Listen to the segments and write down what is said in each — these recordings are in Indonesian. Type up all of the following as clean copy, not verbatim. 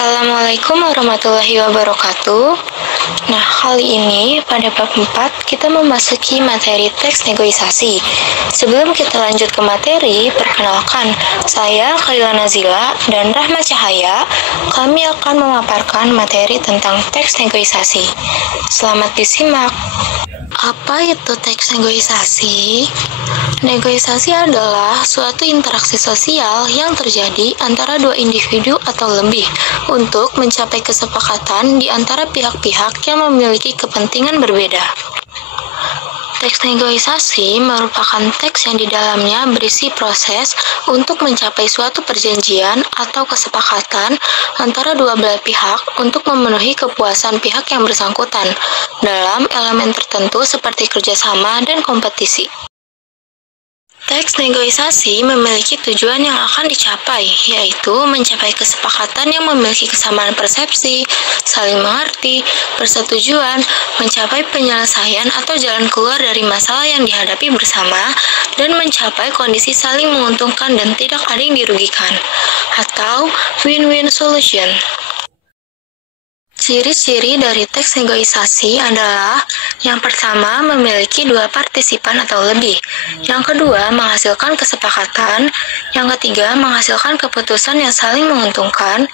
Assalamualaikum warahmatullahi wabarakatuh. Nah, kali ini pada bab 4 kita memasuki materi teks negosiasi. Sebelum kita lanjut ke materi, perkenalkan, saya Khalila Nazila dan Rahma Cahaya. Kami akan memaparkan materi tentang teks negosiasi. Selamat disimak. Apa itu teks negosiasi? Negosiasi adalah suatu interaksi sosial yang terjadi antara dua individu atau lebih untuk mencapai kesepakatan di antara pihak-pihak yang memiliki kepentingan berbeda. Teks negosiasi merupakan teks yang di dalamnya berisi proses untuk mencapai suatu perjanjian atau kesepakatan antara dua belah pihak untuk memenuhi kepuasan pihak yang bersangkutan dalam elemen tertentu seperti kerjasama dan kompetisi. Teks negosiasi memiliki tujuan yang akan dicapai, yaitu mencapai kesepakatan yang memiliki kesamaan persepsi, saling mengerti, persetujuan, mencapai penyelesaian atau jalan keluar dari masalah yang dihadapi bersama, dan mencapai kondisi saling menguntungkan dan tidak ada yang dirugikan, atau win-win solution. Ciri-ciri dari teks negosiasi adalah yang pertama, memiliki dua partisipan atau lebih. Yang kedua, menghasilkan kesepakatan. Yang ketiga, menghasilkan keputusan yang saling menguntungkan.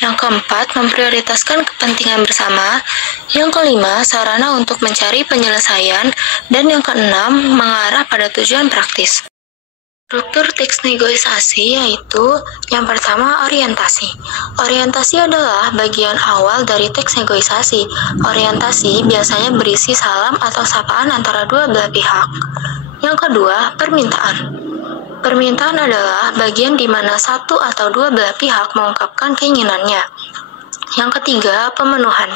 Yang keempat, memprioritaskan kepentingan bersama. Yang kelima, sarana untuk mencari penyelesaian. Dan yang keenam, mengarah pada tujuan praktis. Struktur teks negosiasi yaitu yang pertama orientasi. Orientasi adalah bagian awal dari teks negosiasi. Orientasi biasanya berisi salam atau sapaan antara dua belah pihak. Yang kedua, permintaan. Permintaan adalah bagian di mana satu atau dua belah pihak mengungkapkan keinginannya. Yang ketiga, pemenuhan.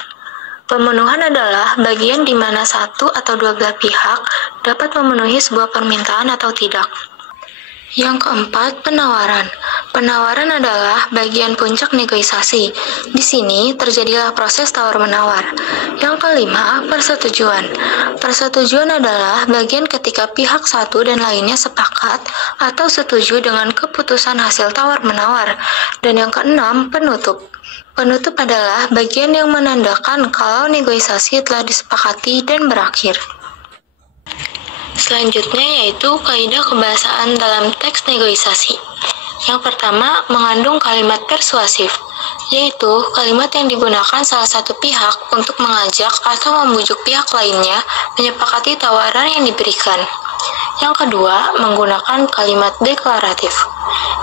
Pemenuhan adalah bagian di mana satu atau dua belah pihak dapat memenuhi sebuah permintaan atau tidak. Yang keempat, penawaran. Penawaran adalah bagian puncak negosiasi. Di sini terjadilah proses tawar-menawar. Yang kelima, persetujuan. Persetujuan adalah bagian ketika pihak satu dan lainnya sepakat atau setuju dengan keputusan hasil tawar-menawar. Dan yang keenam, penutup. Penutup adalah bagian yang menandakan kalau negosiasi telah disepakati dan berakhir. Selanjutnya yaitu kaidah kebahasaan dalam teks negosiasi. Yang pertama, mengandung kalimat persuasif, yaitu kalimat yang digunakan salah satu pihak untuk mengajak atau membujuk pihak lainnya menyepakati tawaran yang diberikan. Yang kedua, menggunakan kalimat deklaratif,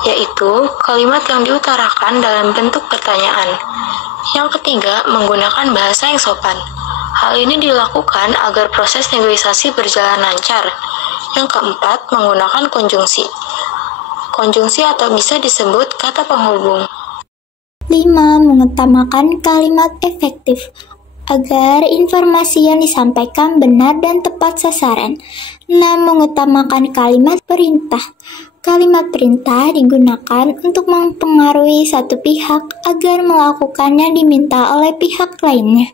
yaitu kalimat yang diutarakan dalam bentuk pertanyaan. Yang ketiga, menggunakan bahasa yang sopan. Hal ini dilakukan agar proses negosiasi berjalan lancar. Yang keempat, menggunakan konjungsi. Konjungsi atau bisa disebut kata penghubung. 5. Mengutamakan kalimat efektif agar informasi yang disampaikan benar dan tepat sasaran. 6. Mengutamakan kalimat perintah. Kalimat perintah digunakan untuk mempengaruhi satu pihak agar melakukannya diminta oleh pihak lainnya.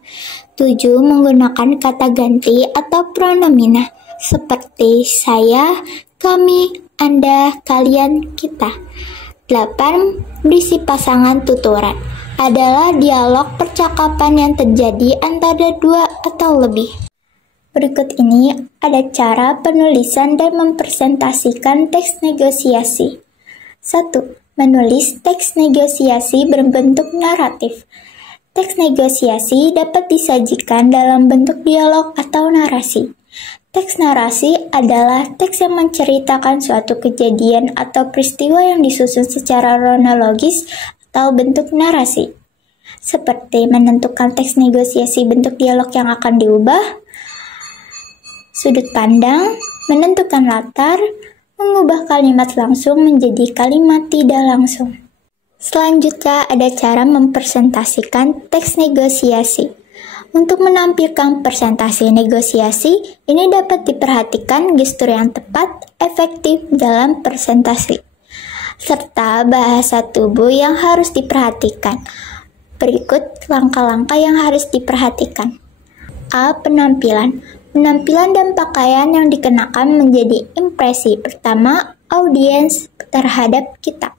7. Menggunakan kata ganti atau pronomina seperti saya, kami, Anda, kalian, kita. 8. Berisi pasangan tuturan adalah dialog percakapan yang terjadi antara dua atau lebih. Berikut ini ada cara penulisan dan mempresentasikan teks negosiasi. 1. Menulis teks negosiasi berbentuk naratif. Teks negosiasi dapat disajikan dalam bentuk dialog atau narasi. Teks narasi adalah teks yang menceritakan suatu kejadian atau peristiwa yang disusun secara kronologis atau bentuk narasi. Seperti menentukan teks negosiasi bentuk dialog yang akan diubah, sudut pandang, menentukan latar, mengubah kalimat langsung menjadi kalimat tidak langsung. Selanjutnya ada cara mempresentasikan teks negosiasi. Untuk menampilkan presentasi negosiasi, ini dapat diperhatikan gestur yang tepat, efektif dalam presentasi, serta bahasa tubuh yang harus diperhatikan. Berikut langkah-langkah yang harus diperhatikan. A. Penampilan. Penampilan dan pakaian yang dikenakan menjadi impresi pertama audiens terhadap kita.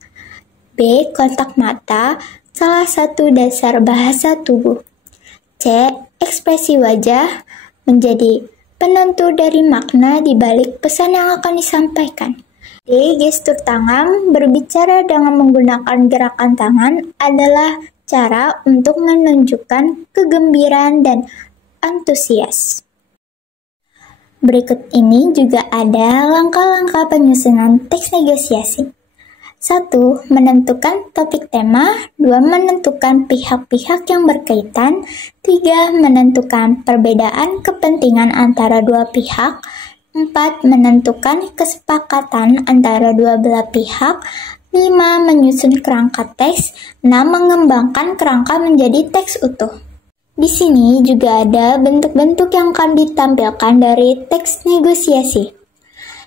B. Kontak mata. salah satu dasar bahasa tubuh. C. Ekspresi wajah menjadi penentu dari makna di balik pesan yang akan disampaikan. D. Gestur tangan berbicara dengan menggunakan gerakan tangan adalah cara untuk menunjukkan kegembiraan dan antusias. Berikut ini juga ada langkah-langkah penyusunan teks negosiasi. 1. Menentukan topik tema. 2. Menentukan pihak-pihak yang berkaitan. 3. Menentukan perbedaan kepentingan antara dua pihak. 4. Menentukan kesepakatan antara dua belah pihak. 5. Menyusun kerangka teks. 6. Mengembangkan kerangka menjadi teks utuh. Di sini juga ada bentuk-bentuk yang akan ditampilkan dari teks negosiasi.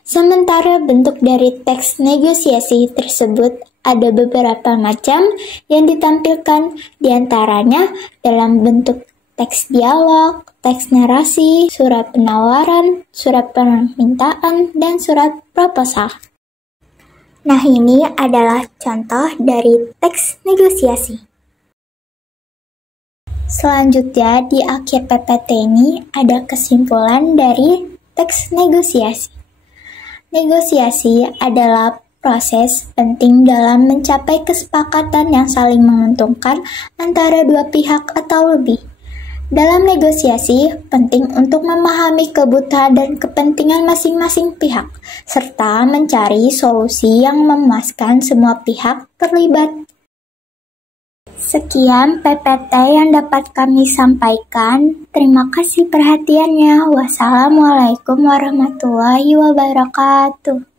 Sementara bentuk dari teks negosiasi tersebut ada beberapa macam yang ditampilkan, diantaranya dalam bentuk teks dialog, teks narasi, surat penawaran, surat permintaan, dan surat proposal. Nah, ini adalah contoh dari teks negosiasi. Selanjutnya, di akhir PPT ini ada kesimpulan dari teks negosiasi. Negosiasi adalah proses penting dalam mencapai kesepakatan yang saling menguntungkan antara dua pihak atau lebih. Dalam negosiasi, penting untuk memahami kebutuhan dan kepentingan masing-masing pihak, serta mencari solusi yang memuaskan semua pihak terlibat. Sekian PPT yang dapat kami sampaikan. Terima kasih perhatiannya. Wassalamualaikum warahmatullahi wabarakatuh.